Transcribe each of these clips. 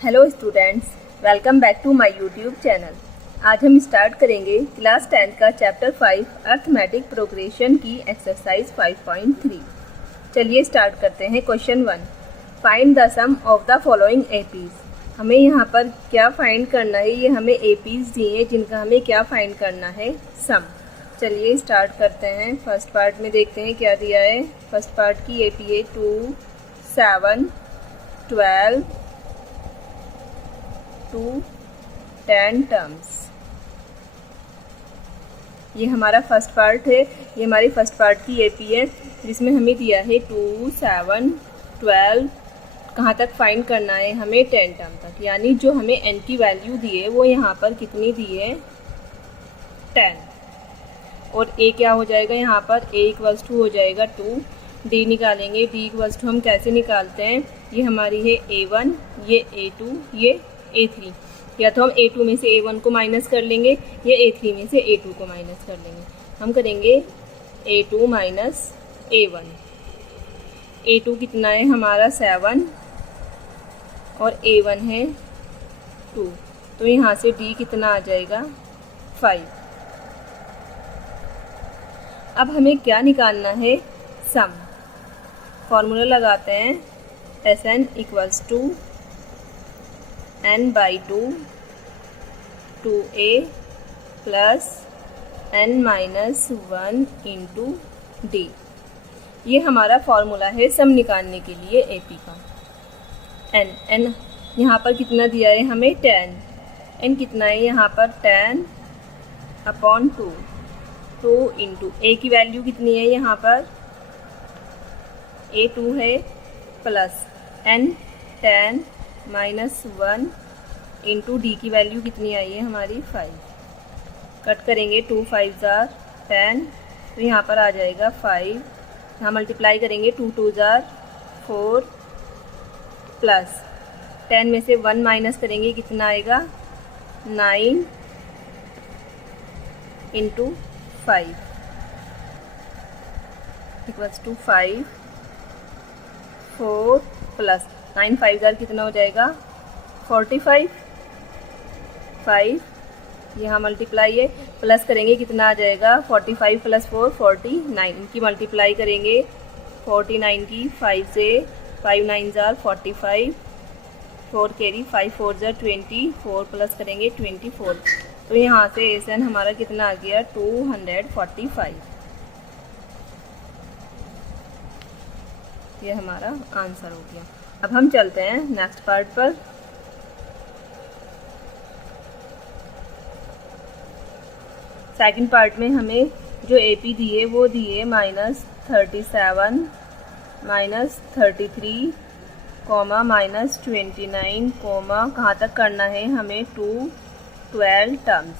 Hello students, welcome back to my YouTube channel. आज हम start करेंगे क्लास 10 का चैप्टर 5 अर्थमेटिक प्रोग्रेशन की एक्सरसाइज 5.3। चलिए स्टार्ट करते हैं। Question 1, find the sum of the following APs. हमें यहाँ पर क्या फाइंड करना है, ये हमें एपीज दिए हैं जिनका हमें क्या फाइंड करना है, सम। चलिए स्टार्ट करते हैं। फर्स्ट पार्ट में देखते हैं क्या दिया है। फर्स्ट पार्ट की एपी है 2, 7, 12 to 10 टर्म्स। ये हमारा फर्स्ट पार्ट है, ये हमारी फर्स्ट पार्ट की एपी है जिसमें हमें दिया है 2, 7, 12, कहाँ तक फाइंड करना है हमें, 10 टर्म तक। यानी जो हमें n की वैल्यू दी है वो यहाँ पर कितनी दी है, 10। और a क्या हो जाएगा यहाँ पर, a इक्वल्स टू हो जाएगा 2। d निकालेंगे, d इक्वल्स टू हम कैसे निकालते हैं, ये हमारी है a1, ये a2, ये a3। या तो हम a2 में से a1 को माइनस कर लेंगे या a3 में से a2 को माइनस कर लेंगे। हम करेंगे a2 माइनस a1। a2 कितना है हमारा 7 और a1 है 2, तो यहाँ से d कितना आ जाएगा 5। अब हमें क्या निकालना है, सम। फॉर्मूला लगाते हैं, Sn equals to n by 2 2a plus n minus 1 into D. ये हमारा फॉर्मूला है सम निकालने के लिए एपी का। n यहाँ पर कितना दिया है हमें, 10। n कितना है यहाँ पर, 10 अपॉन 2 इंटू a की वैल्यू कितनी है यहाँ पर, a2 है, plus n 10 minus 1 into D की वैल्यू कितनी आई है हमारी 5। कट करेंगे, 2 5 जार 10, तो यहाँ पर आ जाएगा 5। यहाँ मल्टीप्लाई करेंगे, 2 2 जार 4 प्लस 10 में से 1 माइनस करेंगे, कितना आएगा 9 इंटू 5 इक्वल्स टू 5 4 प्लस 9 5 जार कितना हो जाएगा 45। 5 यहाँ मल्टीप्लाई है, प्लस करेंगे कितना आ जाएगा 45 प्लस 4 49। इनकी मल्टीप्लाई करेंगे 49 की 5 से, 5 9 जार 45, 4 कैरी 5 4 जार 24 प्लस करेंगे 24। तो यहाँ से एसएन हमारा कितना आ गया 245। ये हमारा आंसर हो गया। अब हम चलते हैं नेक्स्ट पार्ट पर। सेकंड पार्ट में हमें जो एपी दी है वो दी है -37 -33 कॉमा -29 कॉमा कहाँ तक करना है हमें, 2 12 टर्म्स।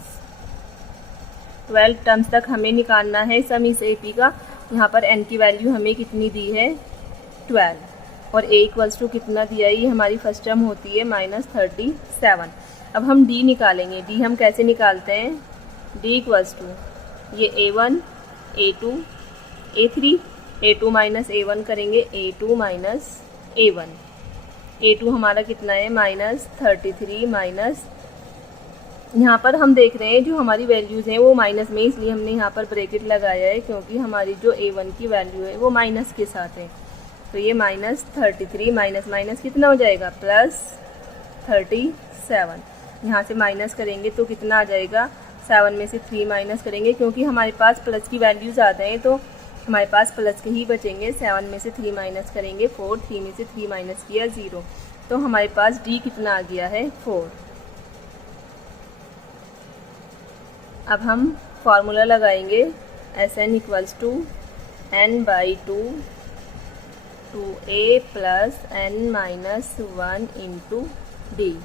12 टर्म्स तक हमें निकालना है सम इस एपी का। यहाँ पर n की वैल्यू हमें कितनी दी है, 12, और a इक्वल्स टू कितना दिया है, ये हमारी फर्स्ट टर्म होती है -37। अब हम d निकालेंगे। d हम कैसे निकालते हैं, d इक्वल्स टू ये a1 a2 a3, a2 minus a1 करेंगे, a2 माइनस a1। a2 हमारा कितना है -33 माइनस, यहाँ पर हम देख रहे हैं जो हमारी वैल्यूज़ हैं वो माइनस में, इसलिए हमने यहाँ पर ब्रैकेट लगाया है क्योंकि हमारी जो a1 की वैल्यू है वो माइनस के साथ है। तो ये -33 माइनस माइनस कितना हो जाएगा +37। यहाँ से माइनस करेंगे तो कितना आ जाएगा, 7 में से 3 माइनस करेंगे क्योंकि हमारे पास प्लस की वैल्यू ज़्यादा हैं तो हमारे पास प्लस के ही बचेंगे। 7 में से 3 माइनस करेंगे 4, 3 में से 3 माइनस किया 0, तो हमारे पास d कितना आ गया है 4। अब हम फॉर्मूला लगाएंगे, Sn equals to n by 2 2a plus n minus 1 into D.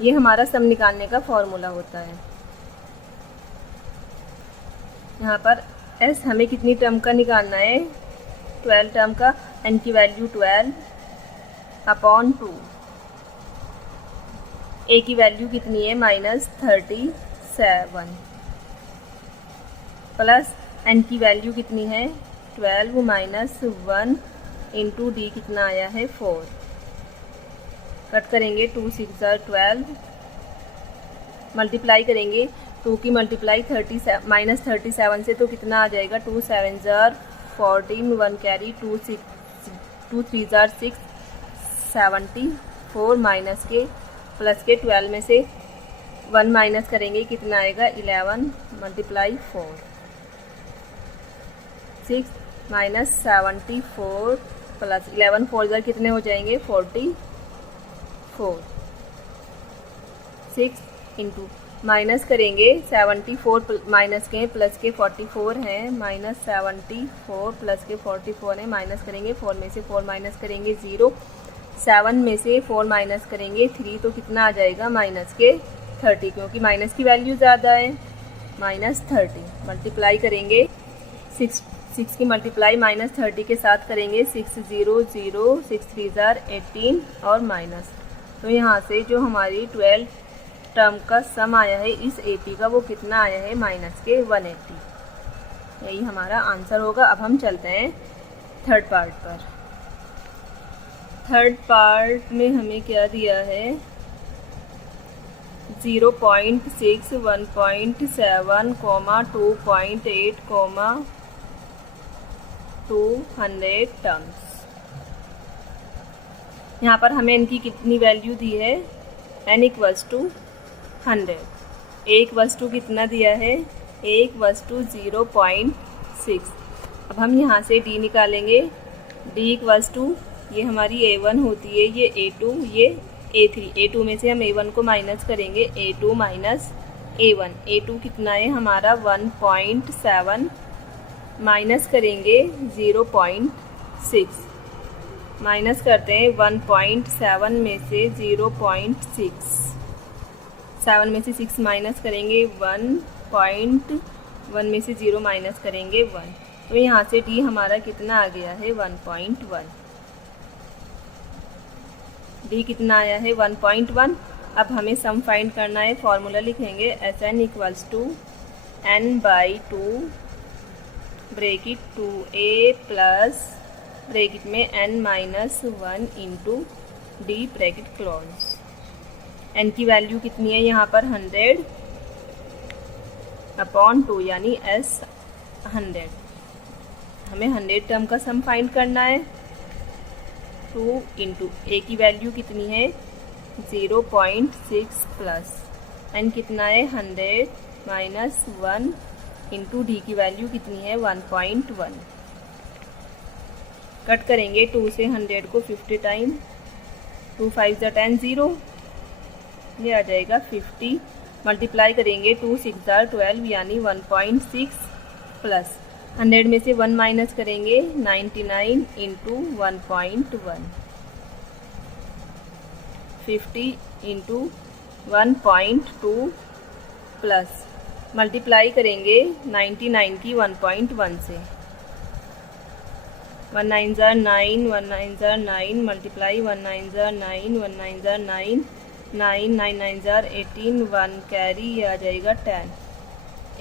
ये हमारा सम निकालने का फॉर्मूला होता है। यहाँ पर s हमें कितनी टर्म का निकालना है, 12 टर्म का। n की वैल्यू 12 अपॉन 2, a की वैल्यू कितनी है -37 प्लस n की वैल्यू कितनी है 12 माइनस 1 इंटू डी कितना आया है 4। कट करेंगे, 2 6 ज़ार 12, मल्टीप्लाई करेंगे 2 की मल्टीप्लाई -37 से तो कितना आ जाएगा, 2 7 ज़ार 14, 1 कैरी, 2 3 ज़ार 6, 74 माइनस के प्लस के 12 में से 1 माइनस करेंगे कितना आएगा, 11 मल्टीप्लाई 4, 6 माइनस 74 प्लस 11 4 ज़ार कितने हो जाएंगे, 44, 6 इंटू माइनस करेंगे 74 माइनस के प्लस के 44 हैं, -74 प्लस के 44 है, माइनस करेंगे 4 में से 4 माइनस करेंगे 0, 7 में से 4 माइनस करेंगे 3 तो कितना आ जाएगा, माइनस के 30, क्योंकि माइनस की वैल्यू ज़्यादा है, -30 मल्टीप्लाई करेंगे 6 की मल्टीप्लाई -30 के साथ करेंगे 6 0 0, 6 3 ज़ार 18 और माइनस, तो यहाँ से जो हमारी 12 टर्म का सम आया है इस AP का वो कितना आया है, माइनस के 180, यही हमारा आंसर होगा। अब हम चलते हैं थर्ड पार्ट पर। थर्ड पार्ट में हमें क्या दिया है, 0.6, 1.7, 2.8, 200 टर्म्स। यहाँ पर हमें इनकी कितनी वैल्यू दी है, n इक्वल्स टू 100, एक वस्तु कितना दिया है, एक वस्तु 0.6। अब हम यहाँ से d निकालेंगे, d इक्वल्स टू ये हमारी A1 होती है, ये A2, ये A3, A2 में से हम A1 को माइनस करेंगे, A2 माइनस A1, A2 कितना है हमारा 1.7 माइनस करेंगे 0.6, माइनस करते हैं 1.7 में से 0.6, 7 में से 6 माइनस करेंगे 1.1 में से 0 माइनस करेंगे 1, तो यहाँ से d हमारा कितना आ गया है, 1.1, d कितना आया है 1.1। अब हमें सम फाइंड करना है, फॉर्मूला लिखेंगे Sn equals to n/2 bracket 2a plus bracket में n-1 into d bracket close. n की वैल्यू कितनी है यहाँ पर 100/2 यानी S 100। हमें 100 टर्म का सम फाइंड करना है, 2 इंटू a की वैल्यू कितनी है 0.6 प्लस n कितना है 100-1 इंटू d की वैल्यू कितनी है 1.1। कट करेंगे 2 से 100 को 50 टाइम, 2 5 ज़ार 10, 0, ये आ जाएगा 50, मल्टीप्लाई करेंगे 2 6 ज़ार 12 यानी 1.6 प्लस 100 में से 1 माइनस करेंगे 99 इंटू 1.1, 50 इंटू 1.2 प्लस मल्टीप्लाई करेंगे 99 की 1.1 से, 1 9 ज़ार 9, 1 9 ज़ार 9 मल्टीप्लाई 1 9 ज़ार 9, 1 9 ज़ार 9, 9 9 9 ज़ार 18, 1 कैरी, ये आ जाएगा 10,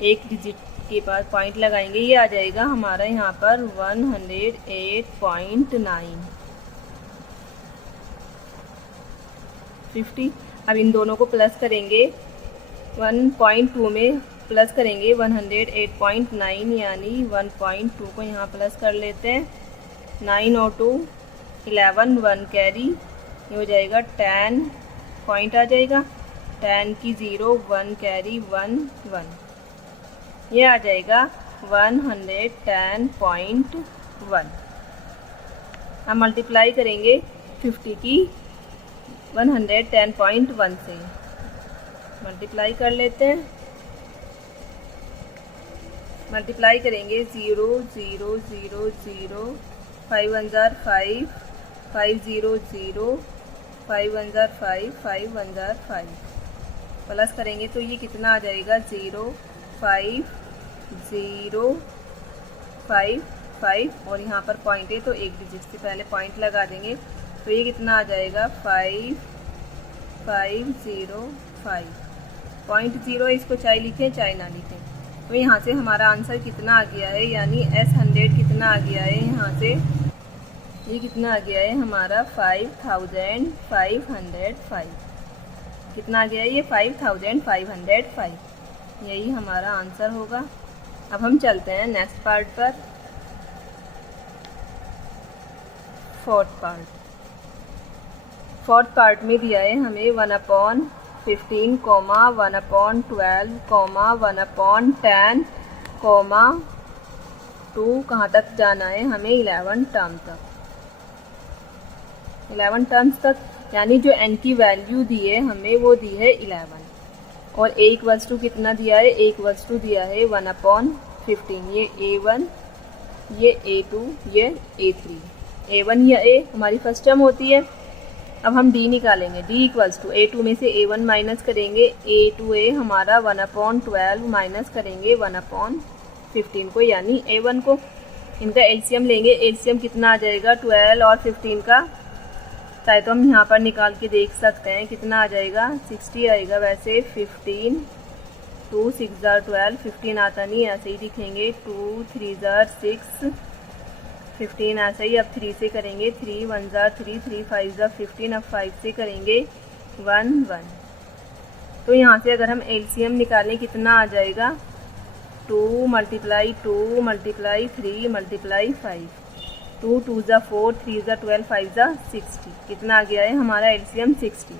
एक डिजिट के पास पॉइंट लगाएंगे, ये आ जाएगा हमारा यहाँ पर 108.9, 50। अब इन दोनों को प्लस करेंगे, 1.2 में प्लस करेंगे 108.9 यानी 1.2 को यहाँ प्लस कर लेते हैं, 9 और 2 11, 1 कैरी, ये हो जाएगा 10, पॉइंट आ जाएगा 10 की 0, 1 कैरी 1 1, ये आ जाएगा 110.1। हम मल्टीप्लाई करेंगे 50 की 110.1 से, मल्टीप्लाई कर लेते हैं, मल्टीप्लाई करेंगे 0 0 0 0, 5 1 ज़ार 5, 5 0 0, 5 1 ज़ार 5, 5 1 ज़ार 5, प्लस करेंगे तो ये कितना आ जाएगा 0 5 0 5 5, और यहाँ पर पॉइंट है तो एक डिजिट से पहले पॉइंट लगा देंगे, तो ये कितना आ जाएगा 5 5 0 5, पॉइंट 0, इसको चाहे लिखें चाहे ना लिखें। तो यहाँ से हमारा आंसर कितना आ गया है, यानी S 100 कितना आ गया है, यहाँ से ये कितना आ गया है हमारा 5505। कितना आ गया है ये 5505। यही हमारा आंसर होगा। अब हम चलते हैं नेक्स्ट पार्ट पर, फोर्थ पार्ट में दिया है हमें 1/15, 1/12, 1/10, 2 कहाँ तक जाना है हमें 11 टर्म तक। 11 टर्म्स तक, यानी जो n की वैल्यू दी है हमें वो दी है 11, और a इक्वल्स टू कितना दिया है, a इक्वल्स टू दिया है 1/15। ये a1, ये a2, ये a3। a1 या a हमारी फर्स्ट टर्म होती है। अब हम d निकालेंगे। d इक्वल्स टू a2 में से a1 माइनस करेंगे, a2a हमारा 1/12 माइनस करेंगे 1/15 को, यानी a1 को। इनका एलसीएम लेंगे। एलसीएम कितना आ जाएगा 12 और 15 का, चाहे तो हम यहाँ पर निकाल के देख सकते हैं कितना आ जाएगा, 60 आएगा। वैसे 15, 2 6 12, 15 आता नहीं, ऐसे ही लिखेंगे 2 3 6, 15 ऐसा ही। अब 3 से करेंगे, 3 1 3, 3 5 15। अब 5 से करेंगे 1 1। तो यहाँ से अगर हम एलसीएम निकालें कितना आ जाएगा, 2 × 2 × 3 × 5, 2 2 4, 3 12, 5 60। कितना आ गया है हमारा एलसीएम 60।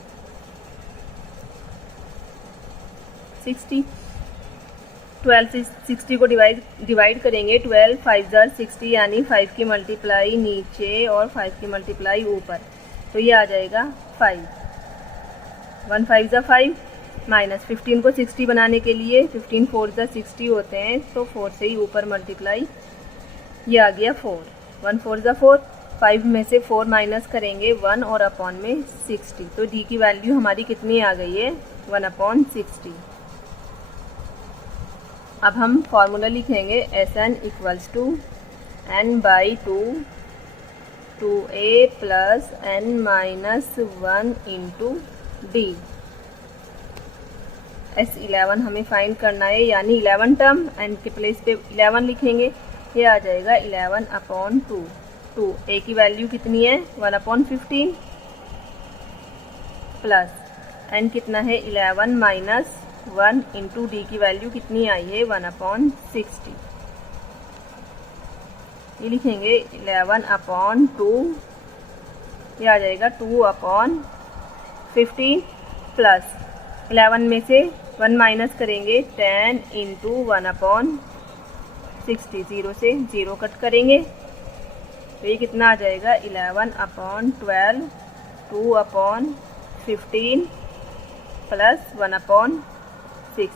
12 से 60 को डिवाइड करेंगे, 12 5 60, यानी 5 की मल्टीप्लाई नीचे और 5 की मल्टीप्लाई ऊपर, तो ये आ जाएगा 5। 1 5 5 माइनस 15 को 60 बनाने के लिए 15 4 60 होते हैं, तो 4 से ही ऊपर मल्टीप्लाई, ये आ गया 4। 1 4 4, 5 में से 4 माइनस करेंगे 1 और अपॉन में 60, तो d की वैल्यू हमारी कितनी आ गई है 1/60। अब हम फॉर्मूला लिखेंगे Sn equals to n/2 2a plus n-1 into d। S11 हमें फाइंड करना है, यानी 11 टर्म, n के प्लेस पे 11 लिखेंगे, ये आ जाएगा 11/2। 2 a की वैल्यू कितनी है 1/15 प्लस n कितना है 11 माइनस 1 इंटू डी की वैल्यू कितनी आई है 1/60। ये लिखेंगे 11/2, ये आ जाएगा 2/15 प्लस 11 में से 1 माइनस करेंगे 10 इंटू 1/60, 0 से 0 कट करेंगे, तो ये कितना आ जाएगा 11/12, 2/15 प्लस 1/6।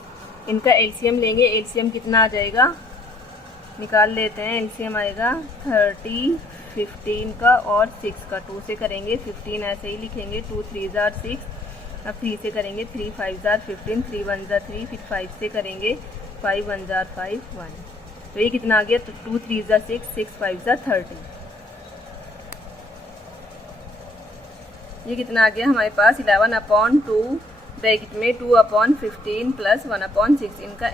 इनका एलसीएम लेंगे। एलसीएम कितना आ जाएगा, निकाल लेते हैं। एलसीएम आएगा 30, 15 का और 6 का। 2 से करेंगे 15 ऐसे ही लिखेंगे, 2 3 6। अब 3 से करेंगे 3 5 15, 3 1 3, फिर 5 से करेंगे 5 1 5 1। तो ये कितना आ गया, 2 3 6, 6 5 30। ये कितना आ गया हमारे पास 11/2 ब्रैकेट में 2/15 प्लस 1/6। इनका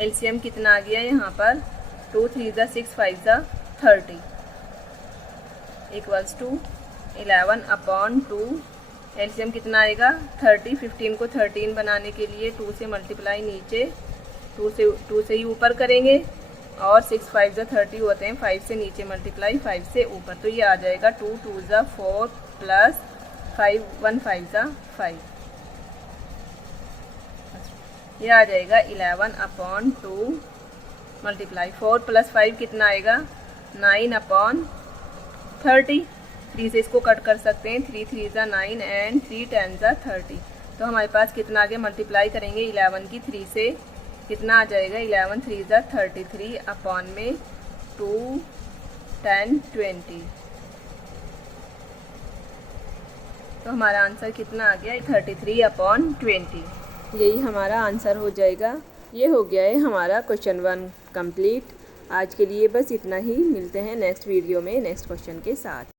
एलसीएम कितना आ गया यहाँ पर, 2 3 6 5 30 इक्वल्स टू 11/2। एलसीएम कितना आएगा 30। 15 को 13 बनाने के लिए 2 से मल्टीप्लाई नीचे, 2 से ही ऊपर करेंगे, और 6 5 30 होते हैं, 5 से नीचे मल्टीप्लाई 5 से ऊपर, तो ये आ जाएगा 2 2 4 प्लस 5 1 5 5। ये आ जाएगा 11/2 मल्टीप्लाई 4 प्लस 5 कितना आएगा 9/30। 3 से इसको कट कर सकते हैं, 3 3 9 एंड 3 10 30। तो हमारे पास कितना आ गया, मल्टीप्लाई करेंगे 11 की 3 से, कितना आ जाएगा 11 3 33 अपॉन में 2 10 20। तो हमारा आंसर कितना आ गया 33/20। यही हमारा आंसर हो जाएगा। ये हो गया है हमारा क्वेश्चन 1 कंप्लीट। आज के लिए बस इतना ही, मिलते हैं नेक्स्ट वीडियो में नेक्स्ट क्वेश्चन के साथ।